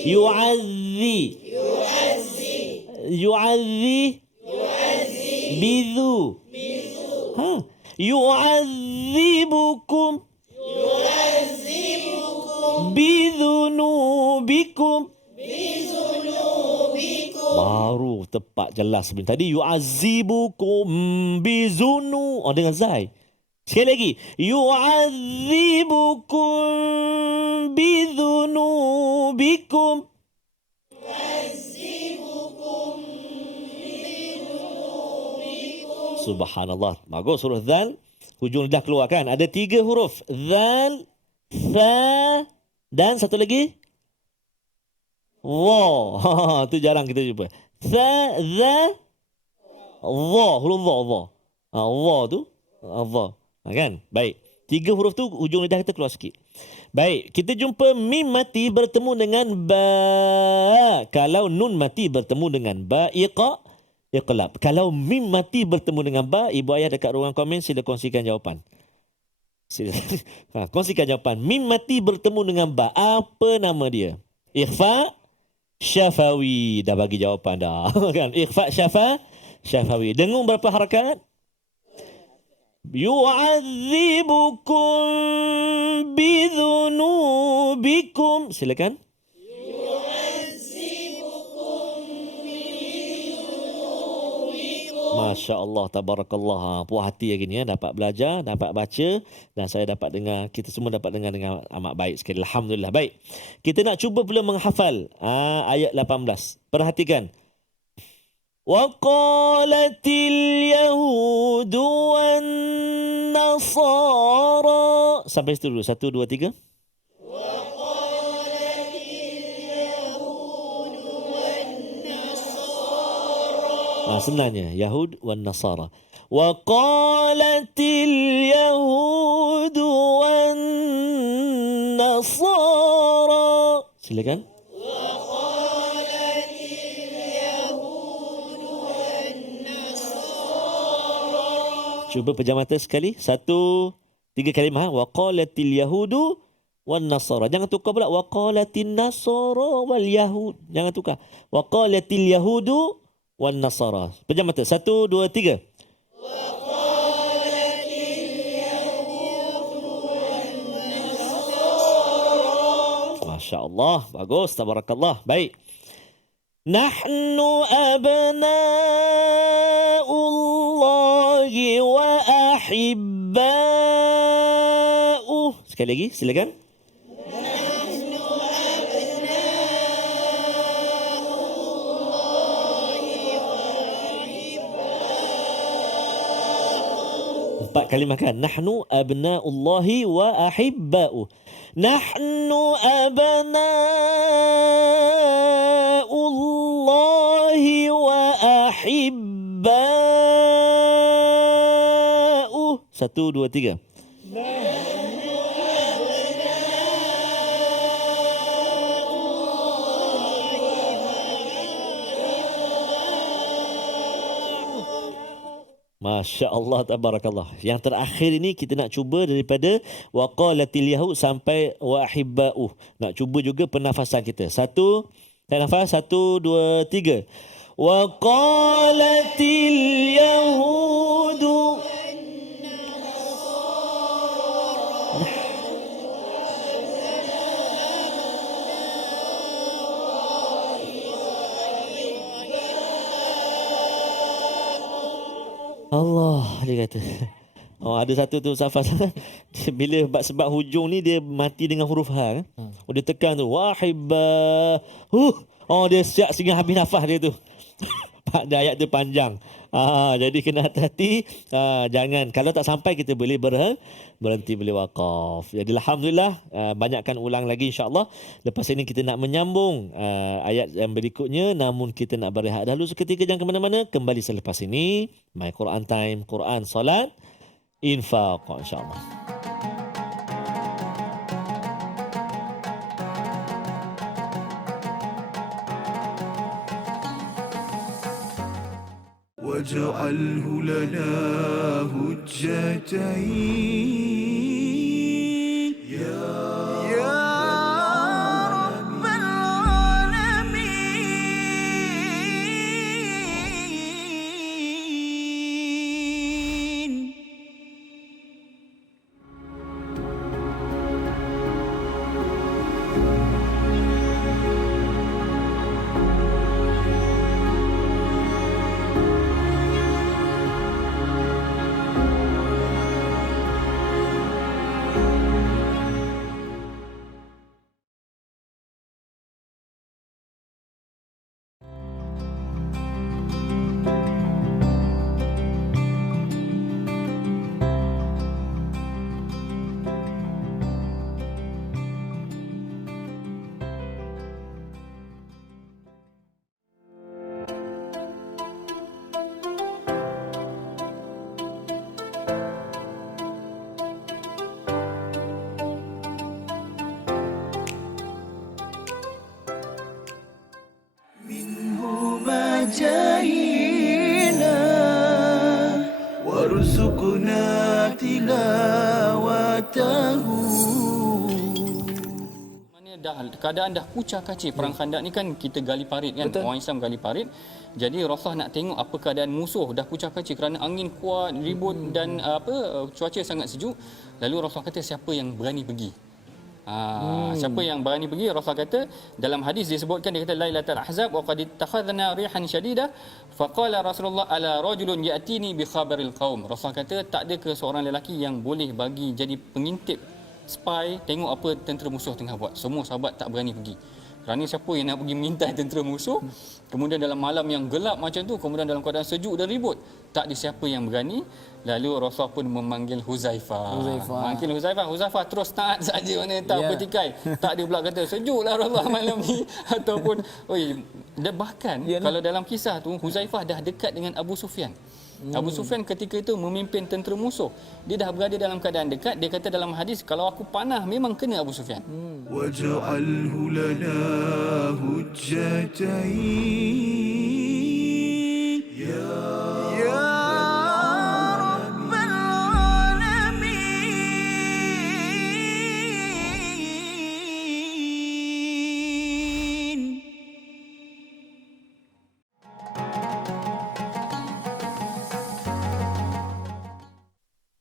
Yu'adzi. Yu'adzi. Bidu. Yu'adzibukum Bidhunubikum. Baru tepat jelas sebelum tadi. Yu'adzibukum bizunu. Oh, dengan zai. Sekali lagi. Yu'adzibukum bidhunubikum. Subhanallah. Bagus huruf Dzal. Hujung lidah keluar kan. Ada 3 huruf. Dzal, Tha dan satu lagi Dha. Tu jarang kita jumpa. Tha, Dha, Dha. Huruf Dha. Dha tu Dha. Kan? Baik. 3 huruf tu hujung lidah kita keluar sikit. Baik. Kita jumpa mim mati bertemu dengan ba. Kalau nun mati bertemu dengan ba, iqlab. Kalau mim mati bertemu dengan ba, ibu ayah dekat ruangan komen sila kongsikan jawapan. Kongsikan jawapan. Mim mati bertemu dengan ba. Apa nama dia? Ikhfa syafawi. Dah bagi jawapan dah. Kan? Ikhfa syafawi. Dengung berapa harakat? Yu'adzibukum bidhunubikum. Silakan. Masya Allah, tabarakallah. Puas hati hari ni ya, dapat belajar, dapat baca dan saya dapat dengar, kita semua dapat dengar dengan amat baik sekali. Alhamdulillah. Baik. Kita nak cuba pula menghafal ayat 18. Perhatikan. Wa qalatil yahudu wan nasara. Sampai situ dulu. 1 2 3. Sebenarnya Yahud wan Nasara. Wa qalatil yahudu wan Nasara. Silakan. Wa qalatil yahudu wan Nasara. Cuba pejam mata sekali. 1 3 kalimah. Wa qalatil yahudu wan Nasara. Jangan tukar pula. Wa qalatin Nasara wal yahud. Jangan tukar. Wa qalatil yahudu wan Nasara. Pejam mata. 1 2 3. Masya Allah. Bagus. Tabarakallah. Baik. Nahnu abna'ullahi wa ahibba'uh. Sekali lagi. Silakan. Empat kalimah kan. Nahnu abna'ullahi wa ahibba'uh. Nahnu abna'ullahi wa ahibba'uh. 1 2 3. Masya Allah, tabarakallah. Yang terakhir ini kita nak cuba daripada wa qalatil yahud sampai wa ahibba'uh. Nak cuba juga pernafasan kita. 1, tak nafas. 1 2 3. Wa qalatil yahudu. Allah, dia kata. Oh, ada satu tu Safas. Bila sebab hujung ni dia mati dengan huruf ha. Oh, dia tekan tu. Wahibba. Oh, dia siap sehingga habis nafas dia tu. Pada ayat tu panjang. Jadi kena hati-hati. Jangan. Kalau tak sampai kita boleh berhenti, boleh wakaf. Jadi Alhamdulillah. Banyakkan ulang lagi insyaAllah. Lepas ini kita nak menyambung ayat yang berikutnya. Namun kita nak berehat dahulu seketika. Jangan ke mana-mana. Kembali selepas ini. My Quran Time. Quran, Salat, Infaq insyaAllah. واجعله لنا هجتين يا رب العالمين. وارزقنا تلاوته. Keadaan dah kucar kacir. Perang Khandak ni kan kita gali parit kan. Betul. Orang Islam gali parit. Jadi Rasulullah nak tengok apa keadaan musuh dah kucar kacir kerana angin kuat, ribut dan cuaca sangat sejuk. Lalu Rasulullah kata siapa yang berani pergi? Siapa yang berani pergi? Rasulullah kata dalam hadis disebutkan, dia kata Lailatul Ahzab wa qad ittakhadna rihan shadidah faqala Rasulullah ala rajulun ya'tini bi khabaril qaum. Rasulullah kata tak ada ke seorang lelaki yang boleh bagi jadi pengintip, spy, tengok apa tentera musuh tengah buat. Semua sahabat tak berani pergi. Kerana siapa yang nak pergi mengintai tentera musuh, kemudian dalam malam yang gelap macam tu, kemudian dalam keadaan sejuk dan ribut, tak ada siapa yang berani. Lalu Rasulullah pun memanggil Huzaifah. Manggil Huzaifah. Huzaifah terus taat saja, mana tak bertikai. Tak ada pula kata sejuklah Rasulullah malam ni ataupun bahkan kalau dalam kisah tu Huzaifah dah dekat dengan Abu Sufyan. Abu Sufyan ketika itu memimpin tentera musuh. Dia dah berada dalam keadaan dekat. Dia kata dalam hadis, kalau aku panah memang kena Abu Sufyan. Waj'alhu lana hujjatain ya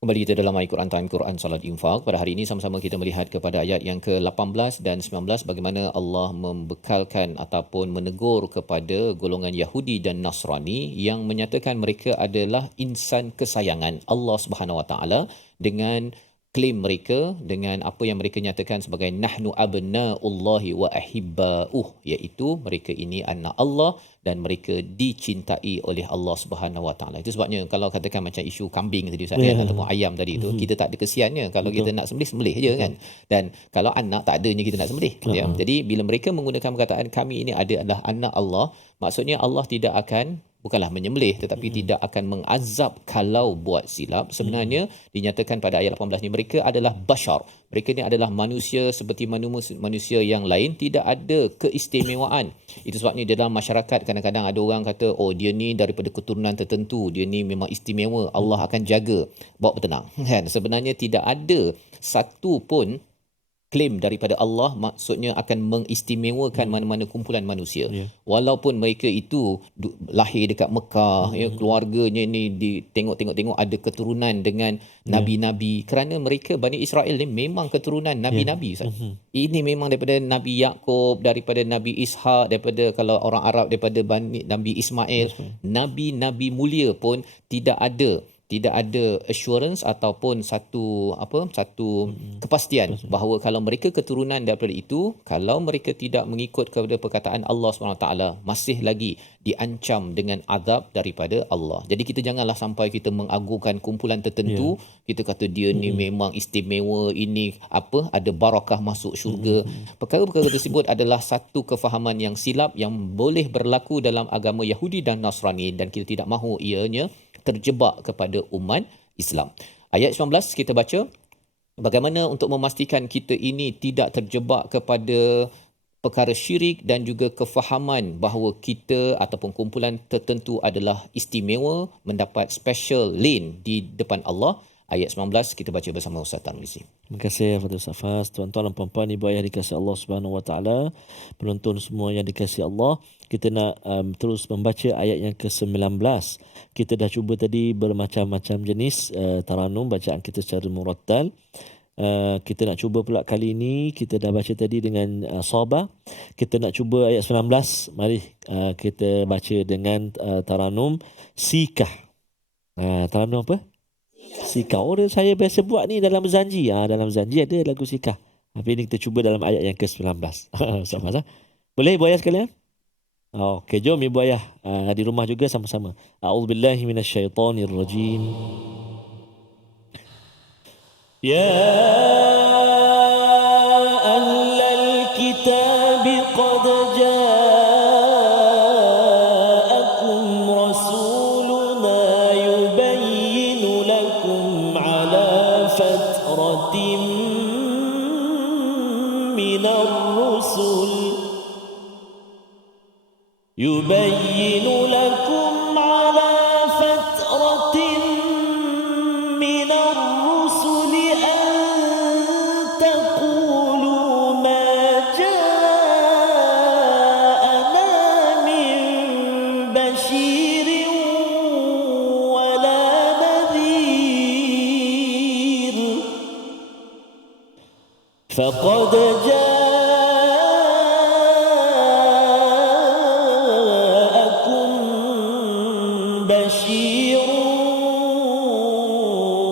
Kembali kita dalam Al-Quran Time, Quran Salat Infak. Pada hari ini sama-sama kita melihat kepada ayat yang ke-18 dan 19 bagaimana Allah membekalkan ataupun menegur kepada golongan Yahudi dan Nasrani yang menyatakan mereka adalah insan kesayangan Allah Subhanahu Wa Taala dengan klaim mereka, dengan apa yang mereka nyatakan sebagai nahnu abnaullahi wa ahibba'uh, iaitu mereka ini anak Allah dan mereka dicintai oleh Allah Subhanahu Wa Taala. Itu sebabnya kalau katakan macam isu kambing tadi Ustaz ataupun ayam tadi tu, kita tak ada kesiannya. Kalau kita nak sembelih je kan. Dan kalau anak tak adanya kita nak sembelih. Ya. Jadi bila mereka menggunakan perkataan kami ini adalah anak Allah, maksudnya Allah tidak akan, bukanlah menyembelih, tetapi tidak akan mengazab kalau buat silap. Sebenarnya dinyatakan pada ayat 18 ni mereka adalah bashar. Mereka ni adalah manusia seperti manusia yang lain, tidak ada keistimewaan. Itu sebabnya dalam masyarakat kadang-kadang ada orang kata, oh dia ni daripada keturunan tertentu, dia ni memang istimewa, Allah akan jaga. Bawa bertenang. Kan? Sebenarnya tidak ada satu pun klaim daripada Allah maksudnya akan mengistimewakan mana-mana kumpulan manusia. Walaupun mereka itu lahir dekat Mekah, keluarganya ni tengok ada keturunan dengan nabi-nabi, kerana mereka Bani Israel ni memang keturunan nabi-nabi. Ini memang daripada Nabi Yaqub, daripada Nabi Ishaq, daripada kalau orang Arab daripada Nabi Ismail. Nabi-nabi mulia pun tidak ada assurance ataupun satu kepastian bahawa kalau mereka keturunan daripada itu, kalau mereka tidak mengikut kepada perkataan Allah SWT, masih lagi diancam dengan azab daripada Allah. Jadi kita janganlah sampai kita mengagungkan kumpulan tertentu, kita kata dia ni memang istimewa, ini ada barakah masuk syurga. Perkara-perkara tersebut adalah satu kefahaman yang silap yang boleh berlaku dalam agama Yahudi dan Nasrani, dan kita tidak mahu ianya terjebak kepada umat Islam. Ayat 19 kita baca, bagaimana untuk memastikan kita ini tidak terjebak kepada perkara syirik dan juga kefahaman bahawa kita ataupun kumpulan tertentu adalah istimewa, mendapat special lane di depan Allah. Ayat 19 kita baca bersama Ustaz Tarmizi. Terima kasih kepada Ustaz Faz. Tuan-tuan dan puan-puan, ibu ayah dikasihi Allah Subhanahu Wa Taala, penonton semua yang dikasihi Allah, kita nak terus membaca ayat yang ke-19. Kita dah cuba tadi bermacam-macam jenis taranum, bacaan kita secara murattal. Kita nak cuba pula kali ini, kita dah baca tadi dengan Sabah. Kita nak cuba ayat 19. Mari kita baca dengan taranum Sikah. Taranum apa? Sikah. Saya biasa buat ni dalam Zanji. Dalam Zanji ada lagu Sikah. Tapi ini kita cuba dalam ayat yang ke-19. Sama-sama. Boleh ibu ayah sekalian? Okey, jom ibu ayah di rumah juga sama-sama. A'udzubillahi minasyaitonirrajim. Ya ahlal kitab qad ja'akum rasuluna yubayyinu lakum ala fatratin minar rusul يبين لكم على فترة فقد جاءكم بشير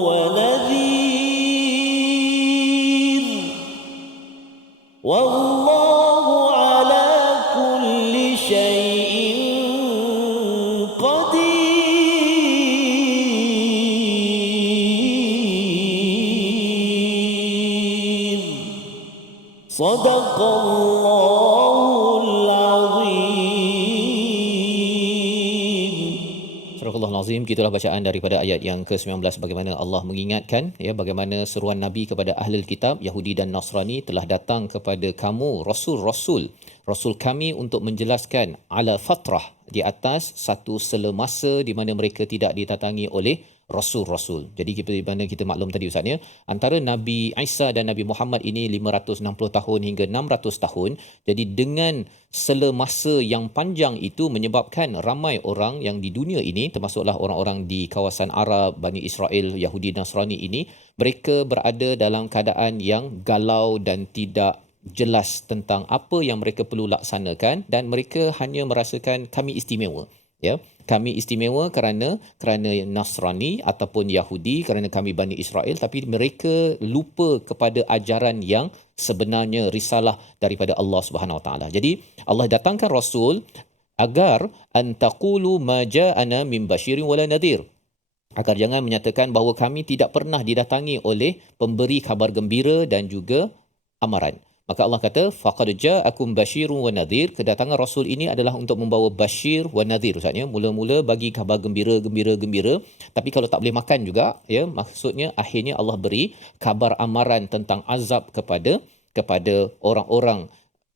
ونذير والله على كل شيء قدير صدق الله العظيم. Surah Al-Azim, gitulah bacaan daripada ayat yang ke-19 bagaimana Allah mengingatkan ya bagaimana seruan Nabi kepada ahli kitab Yahudi dan Nasrani telah datang kepada kamu rasul kami untuk menjelaskan ala fatrah di atas satu sela masa di mana mereka tidak didatangi oleh rasul-rasul. Jadi bagaimana kita maklum tadi Ustaz ya, antara Nabi Isa dan Nabi Muhammad ini 560 tahun hingga 600 tahun. Jadi dengan sela masa yang panjang itu menyebabkan ramai orang yang di dunia ini, termasuklah orang-orang di kawasan Arab, Bani Israel, Yahudi Nasrani ini, mereka berada dalam keadaan yang galau dan tidak jelas tentang apa yang mereka perlu laksanakan, dan mereka hanya merasakan kami istimewa. Ya, kami istimewa kerana Nasrani ataupun Yahudi, kerana kami Bani Israel, tapi mereka lupa kepada ajaran yang sebenarnya, risalah daripada Allah Subhanahu Wa Taala. Jadi Allah datangkan rasul agar antaqulu ma ja'ana min basyirin wala nadhir, agar jangan menyatakan bahawa kami tidak pernah didatangi oleh pemberi khabar gembira dan juga amaran. Maka Allah kata faqad ja'akum basyirun wa nadhir, kedatangan rasul ini adalah untuk membawa basyir wa nadhir. Maksudnya mula-mula bagi khabar gembira, tapi kalau tak boleh makan juga ya, maksudnya akhirnya Allah beri khabar amaran tentang azab kepada orang-orang,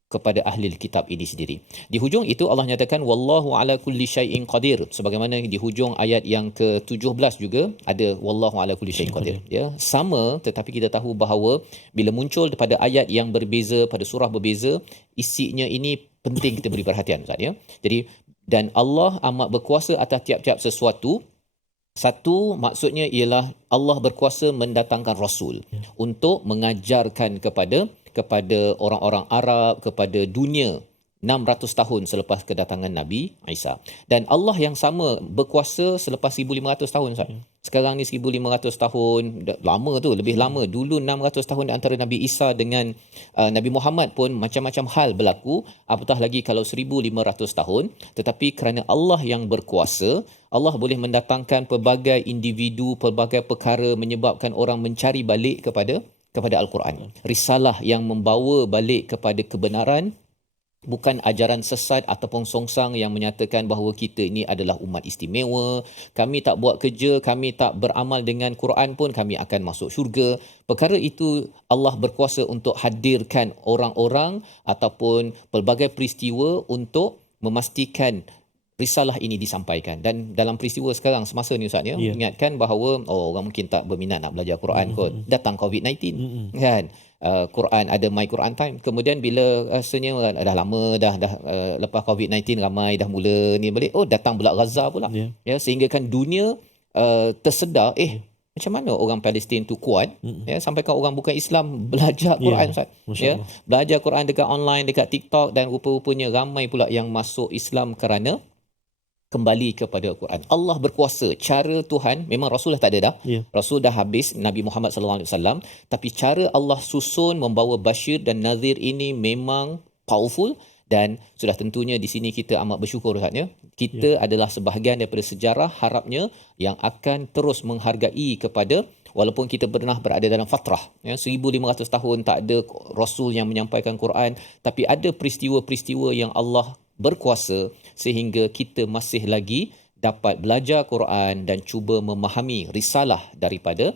kepada ahli kitab ini sendiri. Di hujung itu Allah nyatakan wallahu ala kulli syai'in qadir, sebagaimana di hujung ayat yang ke-17 juga ada wallahu ala kulli syai'in qadir ya, sama, tetapi kita tahu bahawa bila muncul pada ayat yang berbeza, pada surah berbeza, isinya ini penting kita beri perhatian Ustaz ya. Jadi dan Allah amat berkuasa atas tiap-tiap sesuatu. Satu maksudnya ialah Allah berkuasa mendatangkan rasul untuk mengajarkan kepada orang-orang Arab, kepada dunia 600 tahun selepas kedatangan Nabi Isa. Dan Allah yang sama berkuasa selepas 1500 tahun Ustaz. Sekarang ni 1500 tahun, lama tu, lebih lama. Dulu 600 tahun antara Nabi Isa dengan Nabi Muhammad pun macam-macam hal berlaku, apatah lagi kalau 1500 tahun. Tetapi kerana Allah yang berkuasa, Allah boleh mendatangkan pelbagai individu, pelbagai perkara, menyebabkan orang mencari balik kepada Al-Quran. Risalah yang membawa balik kepada kebenaran, bukan ajaran sesat ataupun songsang yang menyatakan bahawa kita ini adalah umat istimewa, kami tak buat kerja, kami tak beramal dengan Quran pun kami akan masuk syurga. Perkara itu Allah berkuasa untuk hadirkan orang-orang ataupun pelbagai peristiwa untuk memastikan risalah ini disampaikan. Dan dalam peristiwa sekarang semasa ni Ustaz ya, ingatkan bahawa orang mungkin tak berminat nak belajar Quran kot, datang COVID-19 kan. Quran ada My Quran Time, kemudian bila rasanya dah lama dah lepas COVID-19 ramai dah mula ni balik, datang pula Gaza pula ya, sehingga kan dunia tersedar macam mana orang Palestin tu kuat ya, sampai kan orang bukan Islam belajar Quran Ustaz ya, belajar Quran dekat online, dekat TikTok, dan rupa-rupanya ramai pula yang masuk Islam kerana kembali kepada Quran. Allah berkuasa. Cara Tuhan, memang Rasul dah tak ada dah. Rasul dah habis, Nabi Muhammad sallallahu alaihi wasallam, tapi cara Allah susun membawa basyir dan nazir ini memang powerful. Dan sudah tentunya di sini kita amat bersyukur Ustaz ya. Kita adalah sebahagian daripada sejarah, harapnya yang akan terus menghargai kepada, walaupun kita pernah berada dalam fatrah ya, 1500 tahun tak ada Rasul yang menyampaikan Quran, tapi ada peristiwa-peristiwa yang Allah berkuasa sehingga kita masih lagi dapat belajar Quran dan cuba memahami risalah daripada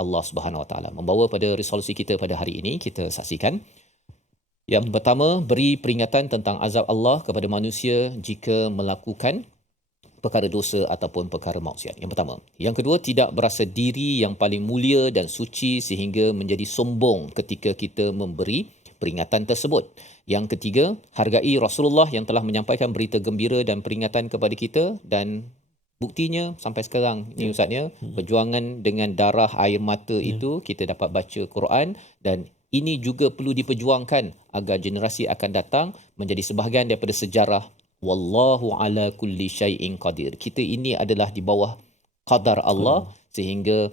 Allah Subhanahu Wa Taala. Membawa pada resolusi kita pada hari ini, kita saksikan. Yang pertama, beri peringatan tentang azab Allah kepada manusia jika melakukan perkara dosa ataupun perkara maksiat. Yang pertama. Yang kedua, tidak berasa diri yang paling mulia dan suci sehingga menjadi sombong ketika kita memberi peringatan tersebut. Yang ketiga, hargai Rasulullah yang telah menyampaikan berita gembira dan peringatan kepada kita, dan buktinya sampai sekarang ni Ustaz ya, perjuangan dengan darah air mata itu kita dapat baca Quran, dan ini juga perlu diperjuangkan agar generasi akan datang menjadi sebahagian daripada sejarah. Wallahu ala kulli syai'in qadir. Kita ini adalah di bawah qadar Allah, sehingga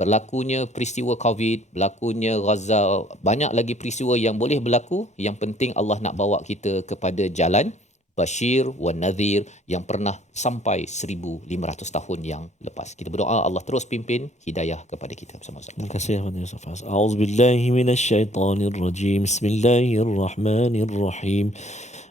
berlakunya peristiwa COVID, berlakunya Gaza, banyak lagi peristiwa yang boleh berlaku. Yang penting Allah nak bawa kita kepada jalan Bashir wa Nadhir yang pernah sampai 1500 tahun yang lepas. Kita berdoa Allah terus pimpin hidayah kepada kita bersama-sama. Terima kasih Abang Yusuf. A'udzubillahi minasyaitonirrajim. Bismillahirrahmanirrahim.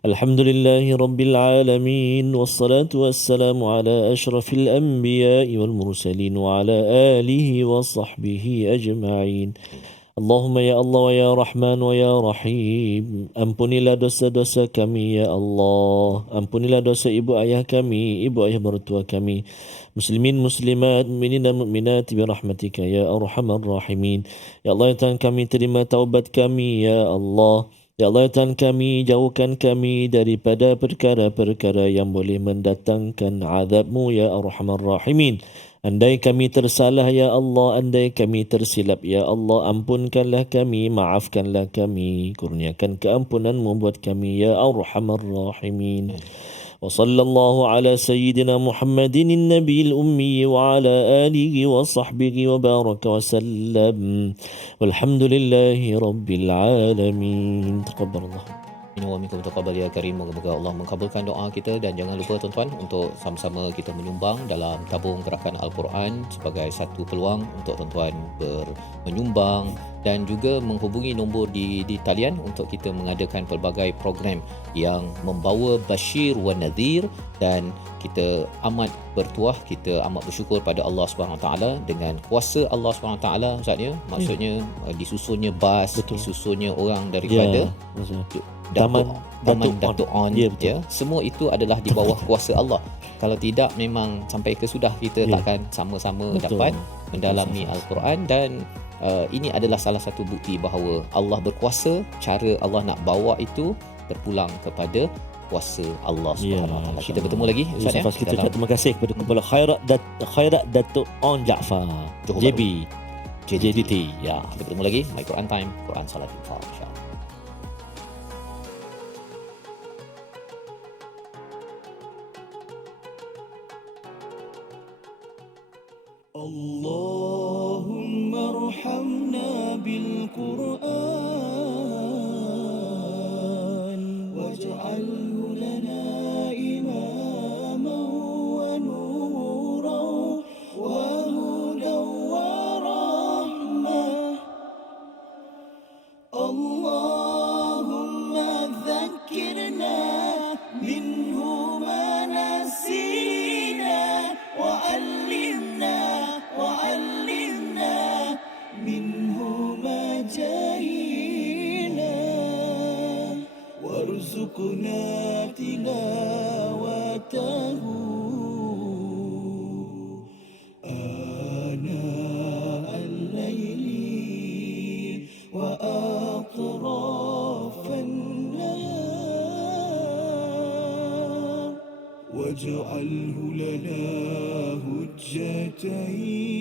Alhamdulillahi rabbil alamin, wassalatu wassalamu ala asyrafil anbiya'i wal mursalin wa ala alihi wa sahbihi ajma'in. Allahumma ya Allah wa ya Rahman wa ya Rahim, ampunilah dosa-dosa kami ya Allah, ampunilah dosa ibu ayah kami, ibu ayah mertua kami, muslimin muslimat, mukminin dan mukminat bi rahmatika ya arhamar rahimin. Ya Allah, ya Tuhan kami, terima taubat kami ya Allah. Ya Allah, ya Tuhan kami, jauhkan kami daripada perkara-perkara yang boleh mendatangkan azab-Mu ya arhamar rahimin. Andai kami tersalah ya Allah, andai kami tersilap ya Allah, ampunkanlah kami, maafkanlah kami, kurniakan keampunan-Mu buat kami ya arhamar rahimin. Wa sallallahu ala sayyidina Muhammadin an-nabiyil ummi wa ala alihi wa sahbihi wa baraka wa sallam. Walhamdulillahi rabbil alamin. Taqabbalallah. Inna wa minkum taqabbal ya karim. Moga-moga Allah mengabulkan doa kita, dan jangan lupa tuan-tuan untuk sama-sama kita menyumbang dalam tabung gerakan Al-Quran sebagai satu peluang untuk tuan-tuan menyumbang dan juga menghubungi nombor di talian untuk kita mengadakan pelbagai program yang membawa Bashir wa Nadhir, dan kita amat bertuah, kita amat bersyukur pada Allah Subhanahu Wa Taala dengan kuasa Allah Subhanahu Wa Taala, Ustaz ya. Maksudnya disusunnya bas, disusunnya orang daripada Taman Datuk On, ya, semua itu adalah di bawah kuasa Allah. Kalau tidak, memang sampai ke sudah kita takkan sama-sama dapat mendalami Al-Quran, dan ini adalah salah satu bukti bahawa Allah berkuasa. Cara Allah nak bawa itu terpulang kepada kuasa Allah Subhanahu Wa Taala. Kita bertemu lagi Ustaz ya. Kita ucap terima kasih kepada Kepala Khairat Datuk On Jaafar JB JDT. Ya, kita bertemu lagi My Quran Time, Quran Salat Infaq, insya-Allah. اللهم ارحمنا بالقرآن واجعله لنا إماما ونورا وهدى ورحمة. اللهم ذكرنا منه ما نسينا وعلمنا منه ما جهلنا وارزقنا تلاوته آناء الليل وأطراف النهار واجعله لنا حجتين